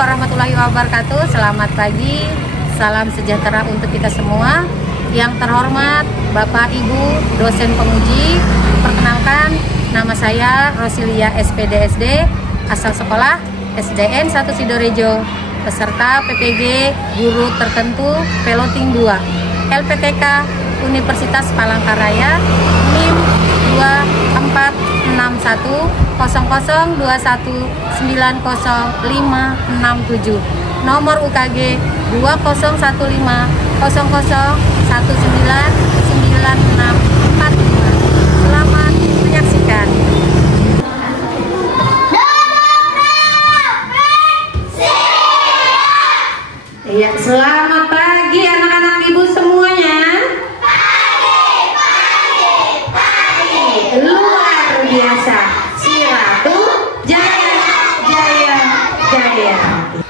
warahmatullahi wabarakatuh. Selamat pagi, salam sejahtera untuk kita semua. Yang terhormat Bapak Ibu dosen penguji, perkenalkan nama saya Rosilia SPDSD, asal sekolah SDN 1 Sidorejo, peserta PPG Guru Tertentu Peloting 2, LPTK Universitas Palangkaraya, NIM 24610021900567, nomor UKG 201500199645. Selamat menyaksikan. Iya, selamat pagi anak-anak ibu semuanya. Luar biasa. Si Ratu jaya.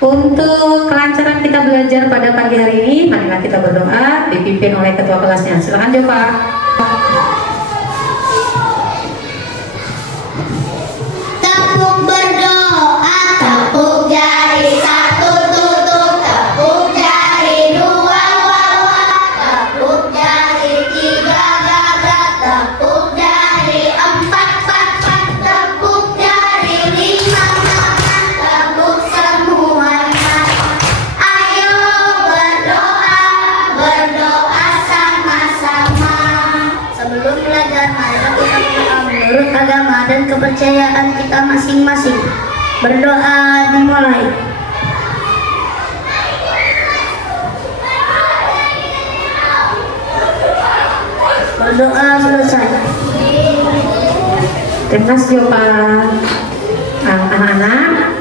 Untuk kelancaran kita belajar pada pagi hari ini, marilah kita berdoa dipimpin oleh ketua kelasnya. Silakan Jova. Tepuk berdoa, tepuk jari satu tutup, tepuk jari dua wawa, tepuk jari tiga gagak, tepuk jari empat pat, tepuk jari lima makan, tepuk semuanya. Ayo berdoa sama-sama. Sebelum belajar, marilah kita berdoa menurut agama dan kepercayaan kita masing-masing. Berdoa dimulai. Berdoa selesai. Terima kasih Pak. Anak-anak,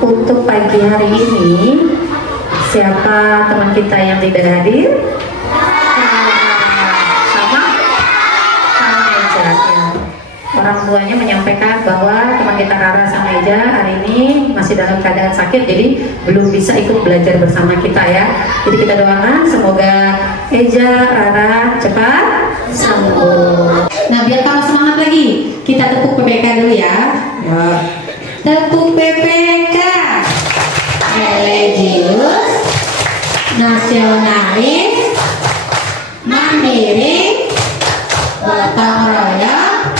untuk pagi hari ini siapa teman kita yang tidak hadir? Sama Eja ya. Orang tuanya menyampaikan bahwa teman kita Rara sama Eja hari ini masih dalam keadaan sakit, jadi belum bisa ikut belajar bersama kita ya. Jadi kita doakan semoga Eja, Rara cepat sembuh. Nah, biar kamu semangat lagi, kita tepuk PPK dulu ya. Tepuk PPK. Religius, nasionalis, mandiri, gotong royong,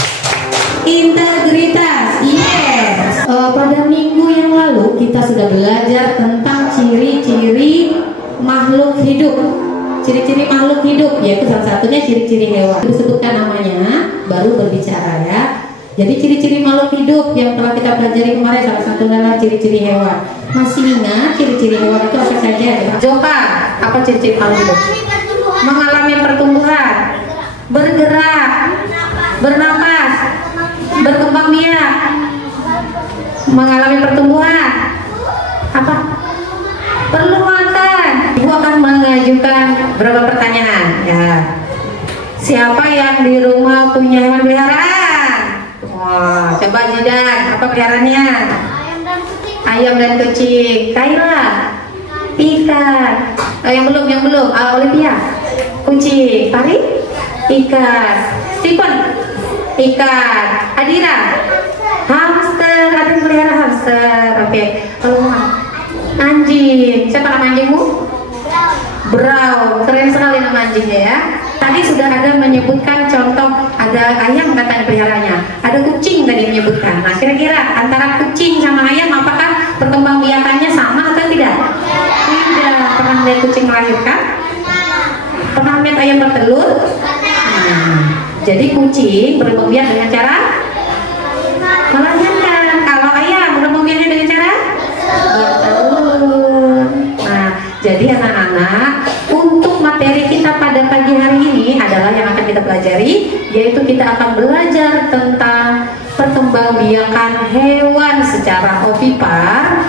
integritas. Yes. Pada minggu yang lalu kita sudah belajar tentang ciri-ciri makhluk hidup. Ciri-ciri makhluk hidup, yaitu salah satunya ciri-ciri hewan. Disebutkan namanya, baru berbicara ya. Jadi ciri-ciri makhluk hidup yang telah kita pelajari kemarin, salah satu adalah ciri-ciri hewan. Masih ingat ciri-ciri hewan itu apa saja? Joka, apa ciri-ciri makhluk hidup? Mengalami pertumbuhan, bergerak, bernapas, berkembang biak, mengalami pertumbuhan. Apa? Perlu makan. Ibu akan mengajukan beberapa pertanyaan ya. Siapa yang di rumah punya hewan peliharaan? Wah, coba Jidan, apa peliharaannya? Ayam dan kucing. Kaila, ikan. Yang belum. Olivia, kucing. Farid, ikan. Stephen, ikan. Adira, hamster. Ada yang pelihara hamster. Oke. Anjing. Siapa nama anjingmu? Brown. Keren sekali nama anjingnya ya. Tadi sudah ada menyebutkan contoh, ada ayam katanya peliharanya, ada kucing tadi menyebutkan. Nah, kira-kira antara kucing sama ayam apakah perkembangbiakannya sama atau tidak? Tidak. Pernah melihat kucing melahirkan? Pernah melihat ayam bertelur? Nah, jadi kucing berkembang biak dengan cara melahirkan. Kalau ayam berkembang biaknya dengan cara bertelur. Nah, jadi anak-anak, untuk materi kita pada pagi hari ini adalah yang akan kita pelajari, yaitu kita akan belajar tentang perkembangbiakan hewan secara ovipar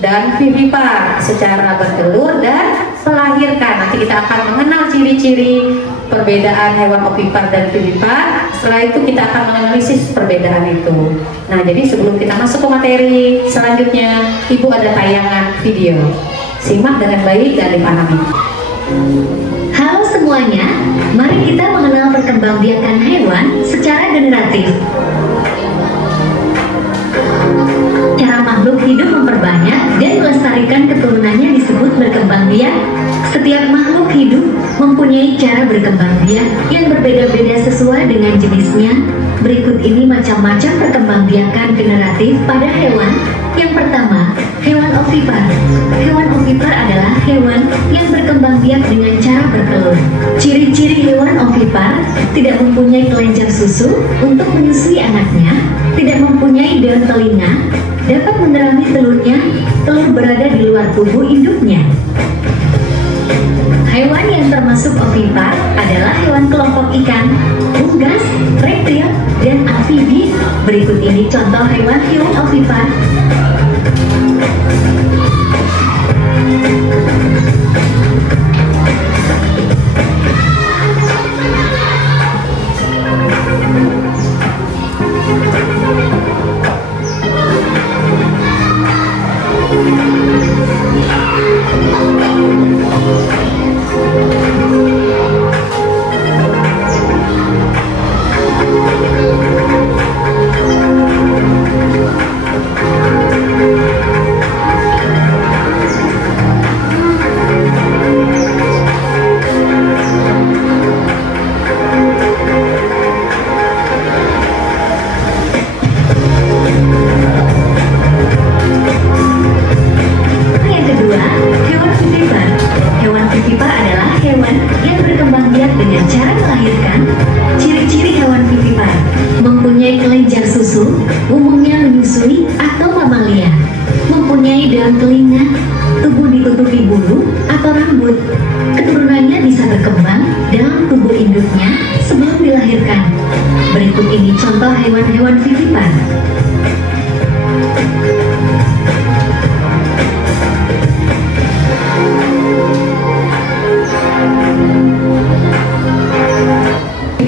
dan vivipar, secara bertelur dan melahirkan. Nanti kita akan mengenal ciri-ciri perbedaan hewan ovipar dan vivipar. Setelah itu kita akan menganalisis perbedaan itu. Nah, jadi sebelum kita masuk ke materi selanjutnya, Ibu ada tayangan video. Simak dengan baik dan dipahami. Halo semuanya, mari kita mengenal perkembangbiakan hewan secara generatif. Cara makhluk hidup memperbanyak dan keturunannya disebut berkembang biak. Setiap makhluk hidup mempunyai cara berkembang biak yang berbeda-beda sesuai dengan jenisnya. Berikut ini macam-macam perkembangbiakan generatif pada hewan. Yang pertama, hewan ovipar. Hewan ovipar adalah hewan yang berkembang biak dengan cara bertelur. Ciri-ciri hewan ovipar: tidak mempunyai kelenjar susu untuk menyusui anaknya, tidak mempunyai daun telinga, dapat menerami telurnya, telur berada di luar tubuh induknya. Hewan yang termasuk ovipar adalah hewan kelompok ikan, unggas, reptil, dan amfibi. Berikut ini contoh hewan-hewan ovipar.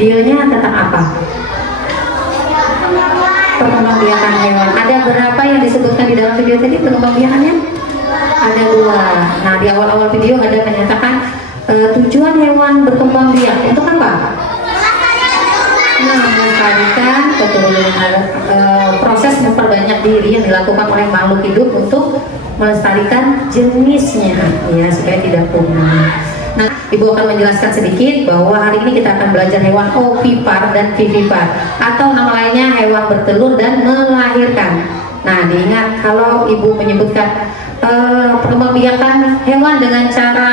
Videonya tentang apa? Perkembangbiakan hewan. Ada berapa yang disebutkan di dalam video tadi perkembangbiakannya? Ada 2. Nah, di awal-awal video ada menyatakan tujuan hewan berkembang biak untuk apa? Nah, melestarikan keturunan. Proses memperbanyak diri yang dilakukan oleh makhluk hidup untuk melestarikan jenisnya, ya, supaya tidak punah. Nah, Ibu akan menjelaskan sedikit bahwa hari ini kita akan belajar hewan ovipar dan vivipar, atau nama lainnya hewan bertelur dan melahirkan. Nah, diingat kalau Ibu menyebutkan perkembangbiakan hewan dengan cara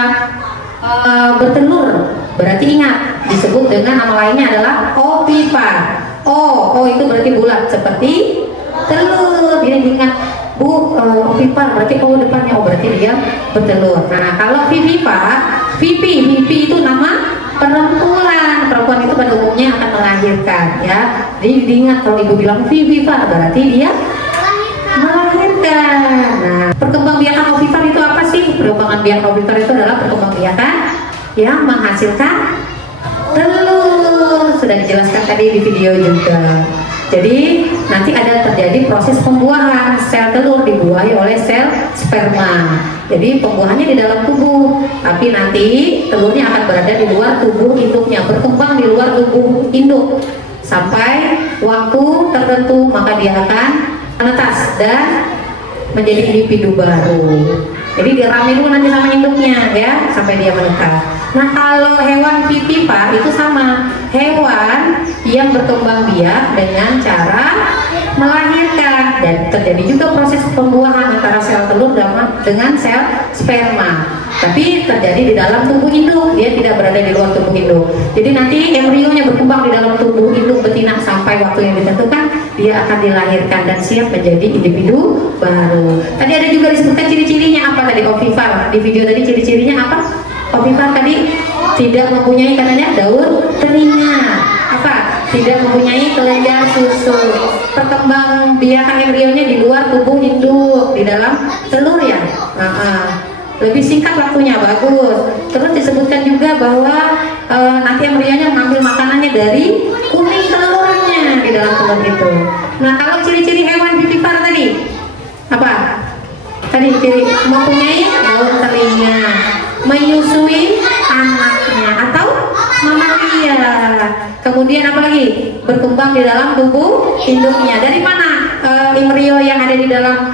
bertelur, berarti ingat disebut dengan nama lainnya adalah ovipar. O itu berarti bulat seperti telur. Jadi ingat, Bu, ovipar berarti O depannya, berarti dia bertelur. Nah, kalau vivipar, Vivi itu nama perempuan. Perempuan itu pada umumnya akan melahirkan, ya. Jadi diingat kalau Ibu bilang vivipar berarti dia melahirkan. Nah, perkembangbiakan ovipar itu apa sih? Perkembangbiakan ovipar itu adalah perkembangbiakan yang menghasilkan telur. Sudah dijelaskan tadi di video juga. Jadi nanti ada terjadi proses pembuahan. Sel telur dibuahi oleh sel sperma. Jadi pembuahannya di dalam tubuh, tapi nanti telurnya akan berada di luar tubuh induknya, berkembang di luar tubuh induk sampai waktu tertentu, maka dia akan menetas dan menjadi individu baru. Jadi dirami dulu nanti sama induknya, ya, sampai dia menetas. Nah, kalau hewan vivipar itu sama, hewan yang berkembang biak dengan cara melahirkan, dan terjadi juga proses pembuahan antara sel telur dengan sel sperma, tapi terjadi di dalam tubuh induk, dia tidak berada di luar tubuh induk. Jadi nanti embrionya berkembang di dalam tubuh induk betina sampai waktu yang ditentukan, dia akan dilahirkan dan siap menjadi individu baru. Tadi ada juga disebutkan ciri-cirinya apa tadi ovipar, di video tadi ciri-cirinya apa? Ovipar tadi tidak mempunyai katanya daun telinga, apa? Tidak mempunyai kelenjar susu. Perkembangbiakan embrionya di luar tubuh induk, di dalam telur, ya. Lebih singkat waktunya, bagus. Terus disebutkan juga bahwa nanti embrionya mengambil makanannya dari kuning telurnya di dalam telur itu. Nah, kalau ciri-ciri hewan vivipar tadi apa? Tadi ciri mempunyai daun telinga, menyusui anaknya atau mamalia. Kemudian apa lagi? Berkembang di dalam tubuh induknya. Dari mana embryo yang ada di dalam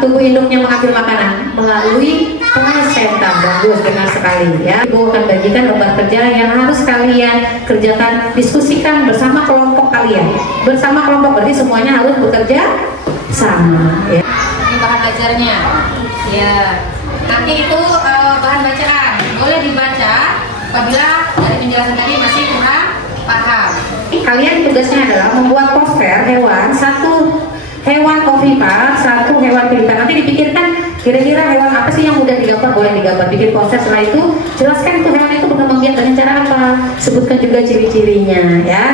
tubuh induknya mengambil makanan melalui plasenta. Bagus, benar sekali ya. Ibu akan bagikan lembar kerja yang harus kalian kerjakan, diskusikan bersama kelompok kalian. Bersama kelompok berarti semuanya harus bekerja sama. Ya. Ini bahan belajarnya. Ya. Nanti itu bahan bacaan boleh dibaca apabila dari penjelasan tadi masih kurang paham. Kalian tugasnya adalah membuat poster hewan, satu hewan ovipar, satu hewan pelipar. Nanti dipikirkan kira-kira hewan apa sih yang mudah digambar, boleh digambar, bikin poster. Setelah itu jelaskan itu hewan itu berkembang biak dengan cara apa, sebutkan juga ciri-cirinya ya.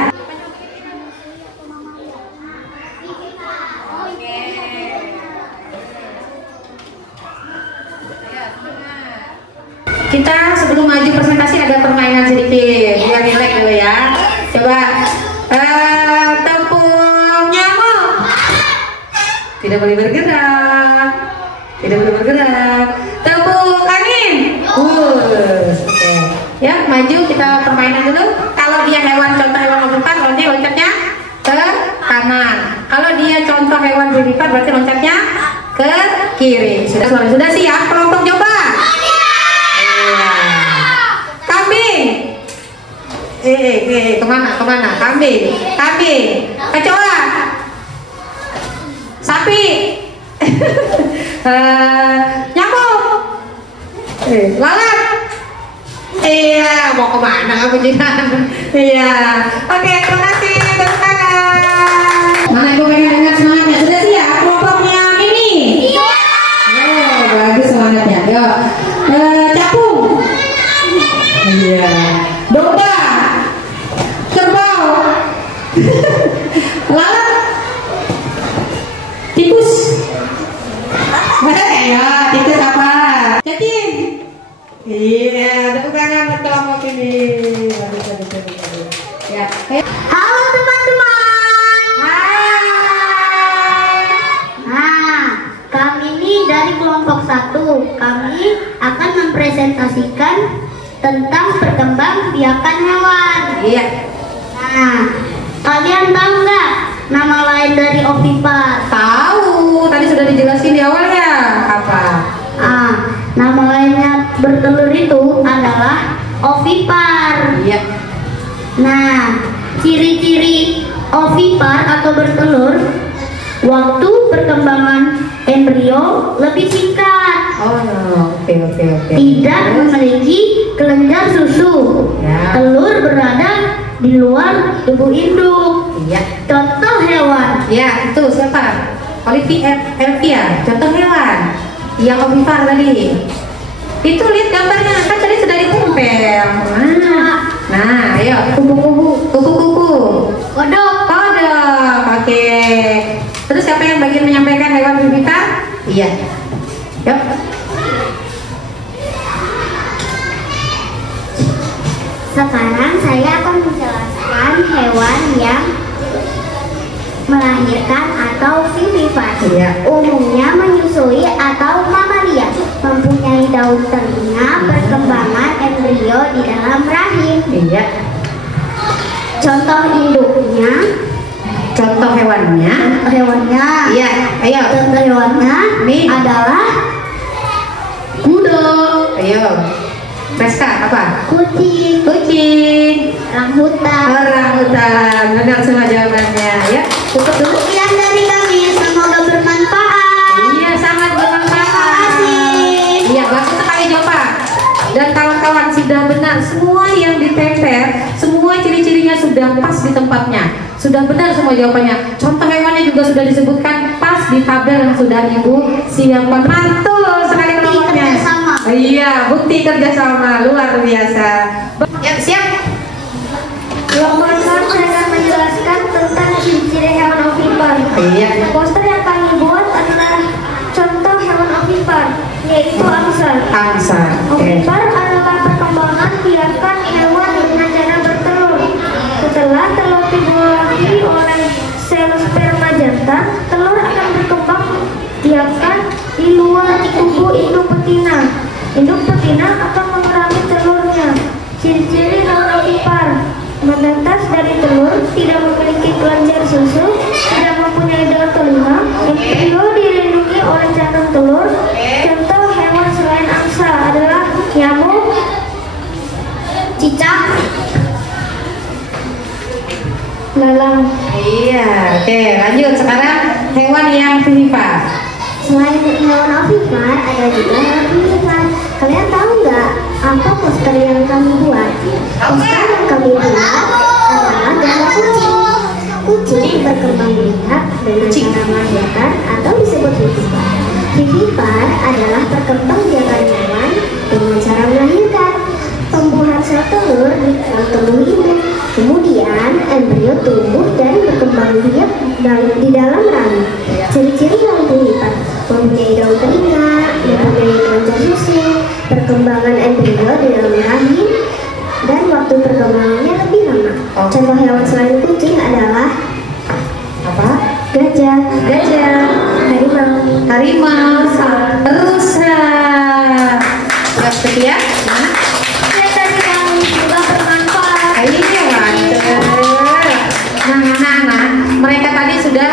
Kita sebelum maju presentasi ada permainan sedikit biar rileks dulu ya. Coba tepung nyamuk. Tidak boleh bergerak. Tidak boleh bergerak. Tepung angin. Oke. Ya, maju kita permainan dulu. Kalau dia hewan, contoh hewan ovipar, berarti loncatnya ke kanan. Kalau dia contoh hewan vivipar, berarti loncatnya ke kiri. Sudah siap kelompok coba? Kambing. Kemana? Kambing. Kecoa. Sapi. Nyamuk. Lalat. Iya, mau kemana kamu jiran? Iya. Oke, terima kasih. Tepuk tangan. Mana ibu pengen dengar semangatnya? Sudah siap kelompoknya ini? Iya. Oh, bagus semangatnya. Yuk. Capung. Iya. Domba. Kerbau. Lalat. Tikus. Ya, tikus apa? Cacing. Iya, tepuk tangan buat kelompok ini. Bagus. Ya. Halo teman-teman. Hai. Nah, kami ini dari kelompok 1. Kami akan mempresentasikan tentang perkembangbiakan hewan. Iya. Nah, kalian tahu nggak nama lain dari ovipar? Tahu, tadi sudah dijelasin di awal ya. Apa? Nama lainnya bertelur itu adalah ovipar. Iya. Nah, ciri-ciri ovipar atau bertelur, waktu perkembangan embrio lebih singkat. Oh, oke. Tidak memiliki kelenjar susu. Ya. Telur berada di luar ibu induk. Iya. Contoh hewan. Ya, itu siapa? Elvia. Contoh hewan yang ovipar tadi. Itu lihat gambarnya, kan tadi sudah ditempel. Nah, ayo kupu-kupu. Kodok. Oke. Terus siapa yang bagian menyampaikan hewan ovipar? Iya. Yuk. Sekarang saya akan menjelaskan hewan yang melahirkan atau vivipar. Iya. Umumnya menyusui atau mamalia, mempunyai daun telinga, perkembangan embrio di dalam rahim. Iya. Contoh induknya, Contoh hewannya. Iya. Ayo. contoh hewannya Nih. adalah kuda, Ayo. Peska apa? kucing, Orangutan. orangutan. Benar semua jawabannya. Ya. Cukup dulu. Sekian dari kami, semoga bermanfaat. Iya, sangat bermanfaat. Terima kasih. Iya, bagus sekali Jopa. Dan kawan-kawan sudah benar semua yang ditempel, semua ciri-cirinya sudah pas di tempatnya. Sudah benar semua jawabannya. Contoh hewannya juga sudah disebutkan pas di tabel yang sudah Ibu siapkan. Mantul sekali kelompoknya. kerjasama. Iya, bukti kerjasama luar biasa. Ya, siap. Kelompok saya akan menjelaskan tentang ciri-ciri hewan ovipar. Iya. Poster yang kami buat adalah contoh hewan ovipar, yaitu angsa. Angsa. Oke. Ovipar adalah perkembangan biakan hewan dengan cara bertelur. Setelah telur dibuahi oleh sel sperma jantan, telur akan berkembang biakan di luar tubuh induk betina. Induk betina akan mengurangi telurnya. Ciri-ciri hewan ovipar: menetas dari telur, tidak memiliki kelenjar susu, tidak mempunyai daun telinga, embrio dilindungi ovipar, ada juga hewan ovipar. Kalian tahu nggak apa poster yang kami buat? Poster yang kami buat adalah gambar kucing. Kucing berkembang biak dengan cara melahirkan atau disebut vivipar. Vivipar adalah perkembangbiakan hewan dengan cara melahirkan. Pembuahan sel telur di dalam tubuh ibu. Kemudian embrio tumbuh dan berkembang biak di dalam rahim. Ciri-ciri hewan vivipar: mempunyai daun telinga, mempunyai kelenjar susu, perkembangan embrio di dalam rahim, dan waktu perkembangannya lebih lama. Contoh hewan selain kucing adalah Apa? gajah, harimau, rusa. Ya, sekian. Tadi kami juga bermanfaat. Iya, mantap. Nah, mereka tadi sudah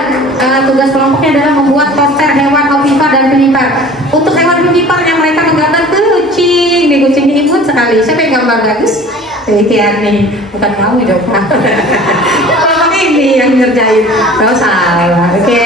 tugas kelompoknya adalah membuat poster hewan ovipar dan vivipar. Untuk hewan vivipar yang mereka menggambar kucing, nih kucing ini imut sekali. Siapa yang gambar bagus? Tian nih, bukan kamu dong. Kelompok ini yang ngerjain. Kau salah. Oke,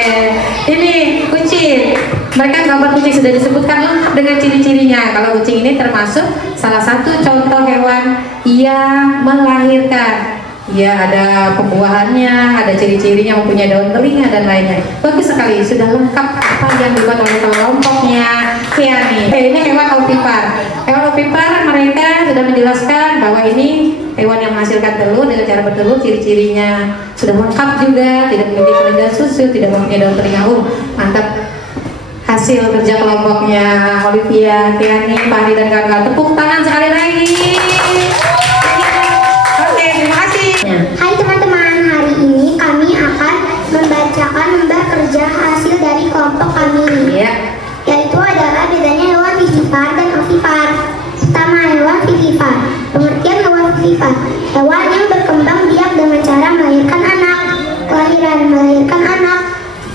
ini kucing. Mereka gambar kucing sudah disebutkan lengkap dengan ciri-cirinya. Kalau kucing ini termasuk salah satu contoh hewan yang melahirkan. Ya, ada pembuahannya, ada ciri-cirinya, mempunyai daun telinga dan lainnya. Bagus sekali, sudah lengkap apa yang dibuat oleh kelompoknya. Kiani. Ini hewan ovipar. Hewan ovipar mereka sudah menjelaskan bahwa ini hewan yang menghasilkan telur dengan cara bertelur. Ciri-cirinya sudah lengkap juga, tidak memiliki kelenjar susu, tidak mempunyai daun telinga. Mantap. Hasil kerja kelompoknya Olivia, Tiani, Fahri dan kawan-kawan. Tepuk tangan sekali lagi. Oke, terima kasih. Hai teman-teman, hari ini kami akan membacakan lembar kerja hasil dari kelompok kami, yaitu adalah bedanya hewan vivipar dan ovipar. Pertama, hewan vivipar. Pengertian hewan vivipar: hewan yang berkembang biak dengan cara melahirkan anak. Kelahiran: melahirkan anak.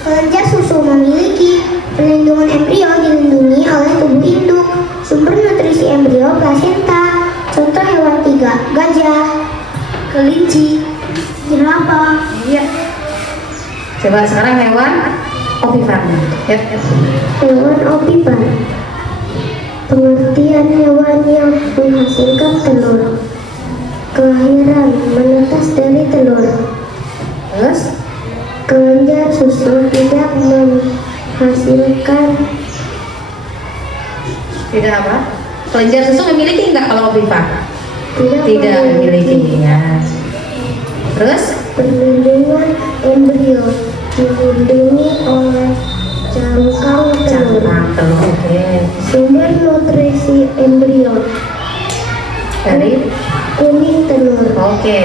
Kelenjar susu: memiliki. Perlindungan embrio: dilindungi oleh tubuh induk. Sumber nutrisi embrio: plasenta. Contoh hewan 3: gajah, kelinci, jerapah. Coba sekarang hewan ovipar. Hewan ovipar. Pengertian hewan yang menghasilkan telur. Kelahiran: menetas dari telur. Terus? Kelenjar susu: tidak menghasilkan. Tidak apa? Kelenjar susu memiliki enggak kalau ovipar? Tidak memiliki. Ya. Terus? Perlindungan embrio: dilindungi oleh cangkang telur. Oke. Sumber nutrisi embrio: Dari kuning telur. Oke.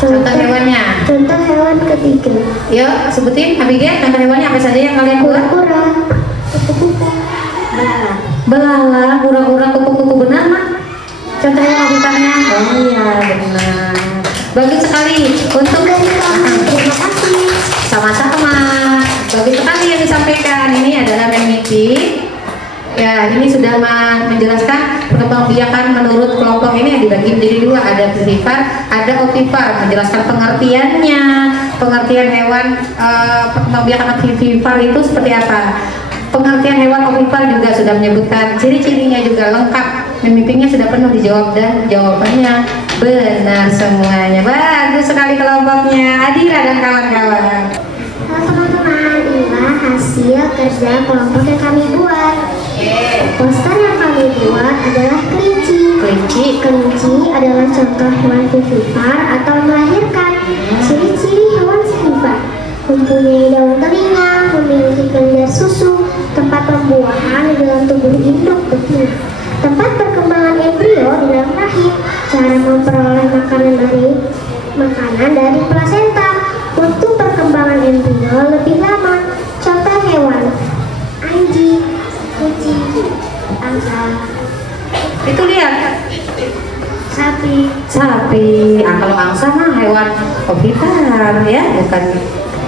Contoh hewannya. Contoh hewan ketiga: Yuk, sebutin Abigail, contoh hewannya apa saja yang kalian buat? kura-kura, kupu-kupu, Belalang, kura-kura, kupu-kupu. Benar, Mak? Contoh hewan oviparnya? Oh iya, benar. Bagus sekali. Untuk terima kasih. sama-sama. Bagus sekali yang disampaikan. Ini adalah memiti. Ya, ini sudah menjelaskan perkembangbiakan menurut kelompok ini yang dibagi menjadi dua, ada vivipar, ada ovipar. Menjelaskan pengertiannya, pengertian hewan perkembangbiakan vivipar itu seperti apa. Pengertian hewan ovipar juga sudah menyebutkan ciri-cirinya juga lengkap. Mimpinya sudah penuh dijawab dan jawabannya benar semuanya. Bagus sekali kelompoknya Adira dan kawan-kawan. Halo teman-teman, inilah hasil kerja kelompok yang kami buat. Poster yang kami buat adalah kelinci. Kelinci adalah contoh hewan vivipar atau melahirkan. Ciri-ciri hewan vivipar: mempunyai daun telinga, memiliki kelenjar susu, tempat pembuahan di dalam tubuh induk betina, tempat perkembangan embrio di dalam rahim, cara memperoleh makanan dari plasenta, waktu perkembangan embrio lebih lama. Contoh hewan: anjing, kucing, angsa, Itu lihat sapi. Kalau angsa mah hewan ovipar ya, bukan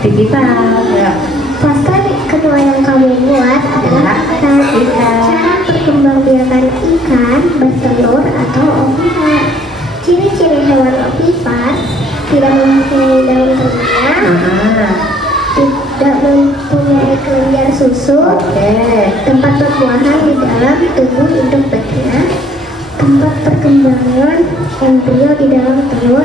vivipar ya. Poster kedua yang kami buat adalah cara perkembangbiakan ikan bertelur atau ovipar. Ciri-ciri hewan ovipar: tidak mempunyai daun telinga, tidak mempunyai kelenjar air susu, tempat pembuahan di dalam tubuh induk betina, tempat perkembangan embrio di dalam telur,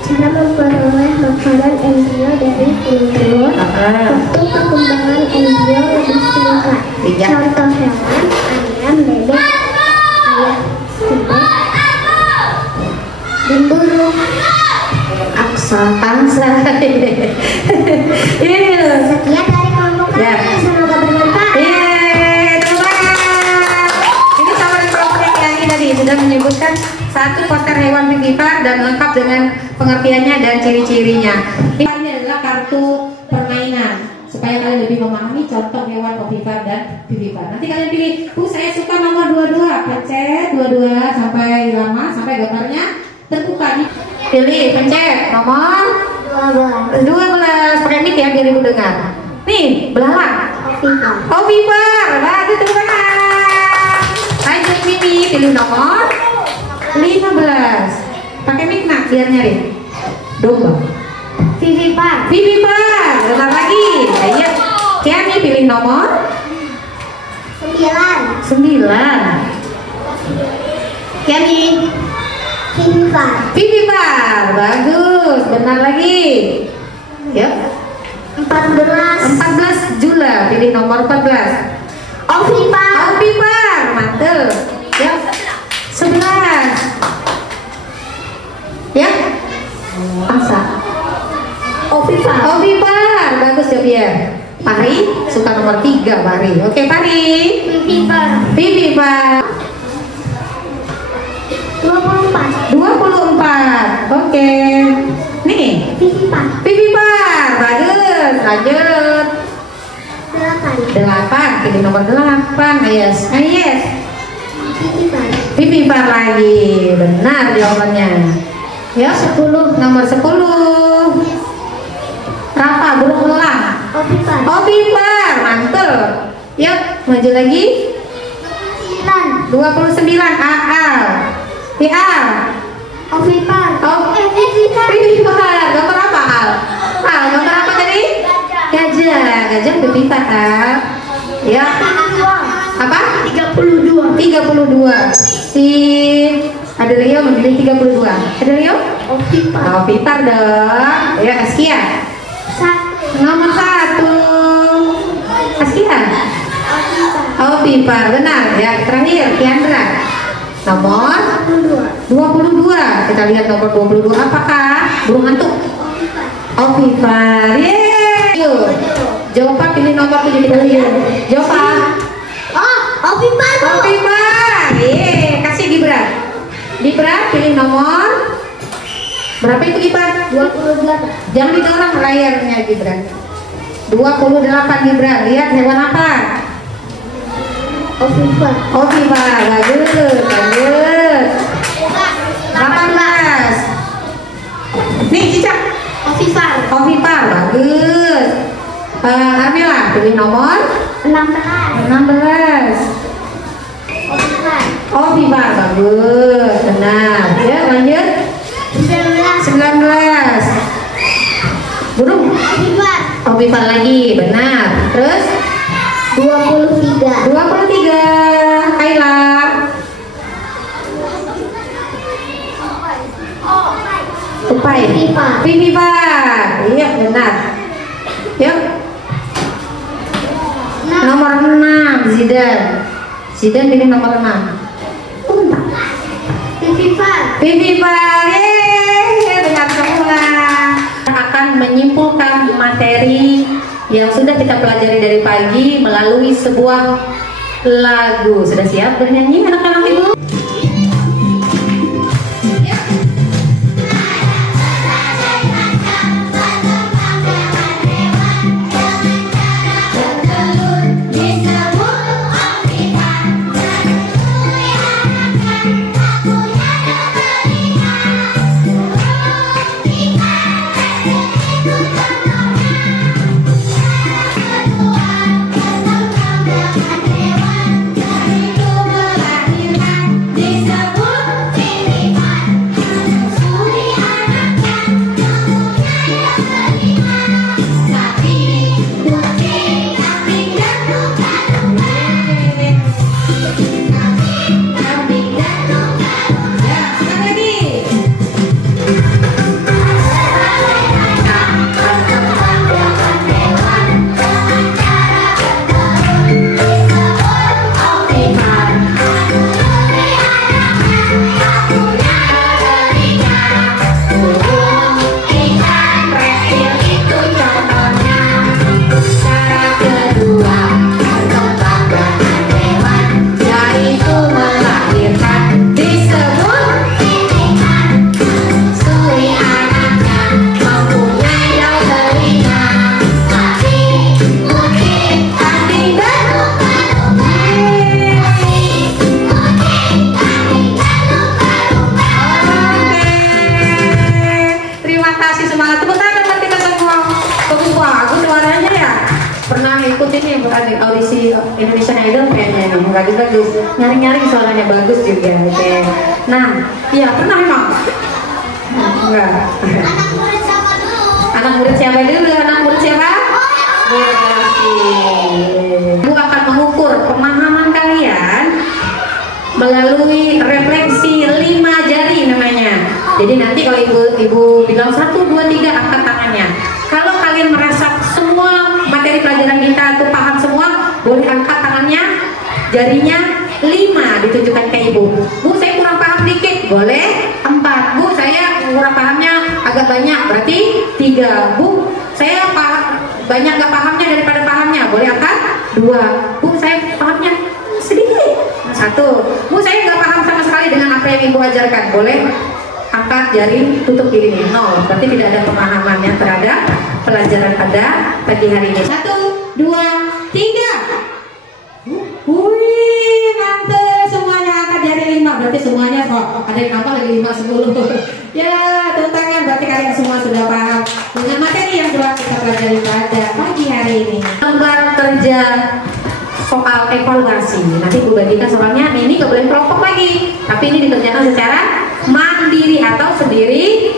cara memperoleh makanan embrio dari kulit telur, waktu perkembangan embrio lebih singkat. Contoh hewan: ayam, bebek, ayam, dan burung. Angsa. Ini loh. Sekian dari kelompok kami, semoga bermanfaat. Terima kasih. Ini sama dengan kelompok yang tadi sudah menyebutkan satu poster hewan vivipar dan lengkap dengan pengertiannya dan ciri-cirinya. Ini adalah kartu permainan supaya kalian lebih memahami contoh hewan ovipar dan vivipar. Nanti kalian pilih, saya suka nomor 22, pencet 22 sampai lama sampai gambarnya terbuka. Pilih, pencet nomor 12. Pakai mic ya biar ibu dengar. Nih, belalang. Ovipar. Bagus, tepuk tangan. Lanjut Mimi, pilih nomor 15. Pakai mic nak biar nyari. Domba. Vivipar. Bentar lagi. Ayo. Kiami pilih nomor 9. 9. Kiami. Vivipar. Bagus. Benar lagi. Yuk. 14 Jula. Pilih nomor 14. Ovipar. Mantap. Yuk. 11. Ya. Angsa. Ovipar. Bagus ya Biar. Pari. Suka nomor 3 Pari. Oke Pari. Vivipar. 24. Oke. Nih. Vivipar. Bagus. Lanjut. 8. Pilih nomor 8. Ayes. Vivipar lagi. Benar jawabannya. Ya. 10. Nomor 10. Rafa, burung elang. Ovipar. Mantul. Yuk, maju lagi. 29. Aal. Vivipar. Gambar apa Al? Gambar apa tadi? Gajah vivipar Al. Ya. Apa? 32. Si Adelio memilih 32. Adelio? Ovipar dong. Ya, Askia. Nomor 1. Askia. Ovipar, benar. Ya, terakhir Kiandra. Nomor 22. Kita lihat nomor 22 apakah? Burung hantu. Ovipar. Yeay. Yuk. Jopa pilih nomor 7 kita lihat. Jopa. Ovipar. Yeay. Kasih Gibran. Pilih nomor berapa itu Gibran? 28. Jangan didorong layarnya Gibran. 28 Gibran. Lihat hewan apa? Ovipar. Bagus. Lanjut. 18. Nih cicak. Ovipar. Bagus. Armela pilih nomor 16. Ovipar. Bagus. Benar. Ya, lanjut. 19. Burung. Ovipar lagi. Benar. Terus 23. Kaila. Tupai. Vivipar. Iya benar. Yuk. Nomor 6 Zidan pilih nomor 6. Vivipar. Yeay, benar semua. Akan menyimpulkan materi yang sudah kita pelajari dari pagi melalui sebuah lagu. Sudah siap bernyanyi anak-anak ibu? ini audisi Indonesian Idol kayaknya nih, bagus-bagus, nyaring-nyaring suaranya bagus juga. Oke. Nah, iya pernah emang? Enggak. Anak murid siapa dulu? Anak murid siapa dulu? Anak murid siapa? Bu Ibu akan mengukur pemahaman kalian melalui refleksi 5 jari namanya. Jadi nanti kalau ibu bilang 1, 2, 3 angkat tangannya. Kalau kalian merasa semua materi pelajaran kita itu paham semua, boleh angkat tangannya, jarinya 5 ditunjukkan ke ibu. Bu, saya kurang paham dikit, boleh 4. Bu, saya kurang pahamnya agak banyak, berarti 3. Bu, saya banyak gak pahamnya daripada pahamnya, boleh angkat 2. Bu, saya pahamnya sedikit, 1. Bu, saya gak paham sama sekali dengan apa yang ibu ajarkan, boleh angkat jari, tutup diri 0. Berarti tidak ada pemahamannya terhadap pelajaran pada pagi hari ini. 1, 2, 3. Wih, mantap, semuanya angkat jari 5. Berarti semuanya kok ada yang apa lagi 5, 10. Ya, tepuk tangan, berarti kalian semua sudah paham dengan materi yang telah kita pelajari pada pagi hari ini. Lembar kerja soal evaluasi. Nanti Bu bagikan soalnya, ini gak boleh kelompok lagi, tapi ini dikerjakan secara mandiri atau sendiri.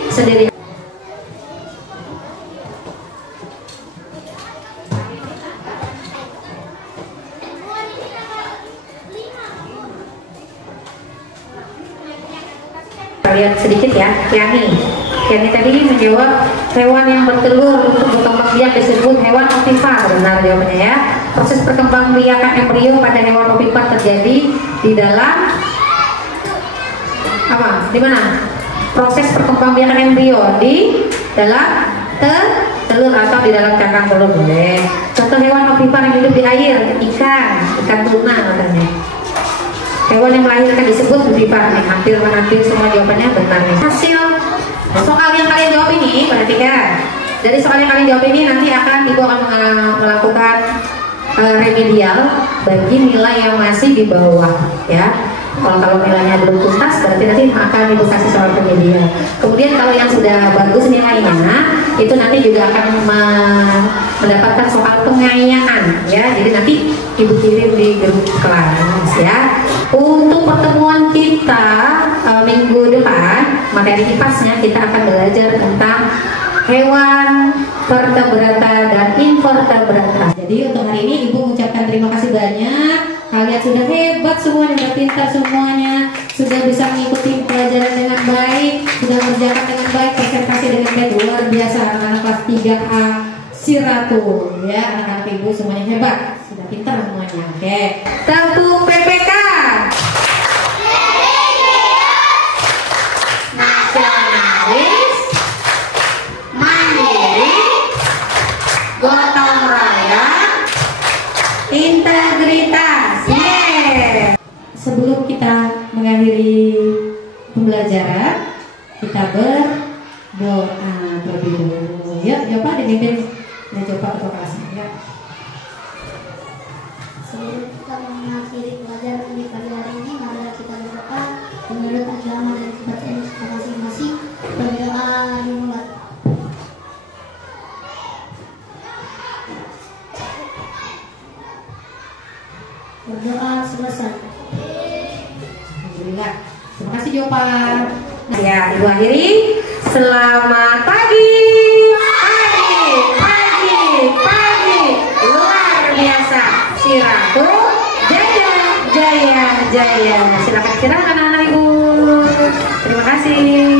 Lihat sedikit ya, Yani tadi menjawab hewan yang bertelur untuk berkembang biak disebut hewan ovipar, benar jawabannya ya. Proses perkembangbiakan embrio pada hewan ovipar terjadi di dalam apa? Di mana? Proses perkembangbiakan embrio di dalam telur atau di dalam cangkang telur, boleh. Contoh hewan ovipar yang hidup di air, ikan tuna katanya. Hewan yang melahirkan disebut ovipar nih. Hampir semua jawabannya benar nih. Hasil soal yang kalian jawab ini, perhatikan. Dari soal yang kalian jawab ini nanti ibu akan melakukan remedial bagi nilai yang masih di bawah ya. Kalau nilainya belum tuntas, berarti nanti akan ibu kasih soal remedial. Kemudian kalau yang sudah bagus nilainya, itu nanti juga akan mendapatkan soal pengayaan ya. Jadi nanti ibu kirim di grup kelas ya. Untuk pertemuan kita minggu depan, materi IPAS-nya kita akan belajar tentang hewan vertebrata dan invertebrata. Jadi untuk hari ini ibu mengucapkan terima kasih banyak. Kalian sudah hebat semuanya, sudah pintar semuanya, sudah bisa mengikuti pelajaran dengan baik, sudah mengerjakan dengan baik, presentasi dengan baik, luar biasa. Anak-anak kelas 3A Siratu ya, anak-anak ibu semuanya hebat, sudah pintar semuanya. Oke, tepuk PPK. Nasionalis, mandiri, gotong royong, integritas. Yeah. Sebelum kita mengakhiri pembelajaran, kita berdoa terlebih dahulu. Ya, Pak dipimpin Pak ketua kelasnya. Ya. Sebelum kita mengakhiri pelajaran di pagi hari ini, mari kita berdoa menurut agama dan kepercayaan kita masing-masing. Berdoa dimulai. Berdoa selesai. Alhamdulillah. Terima kasih Jopa. Ya, ibu akhiri. Selamat pagi. Pagi. Luar biasa. Siratu jaya. Silakan istirahat anak-anak ibu. Terima kasih.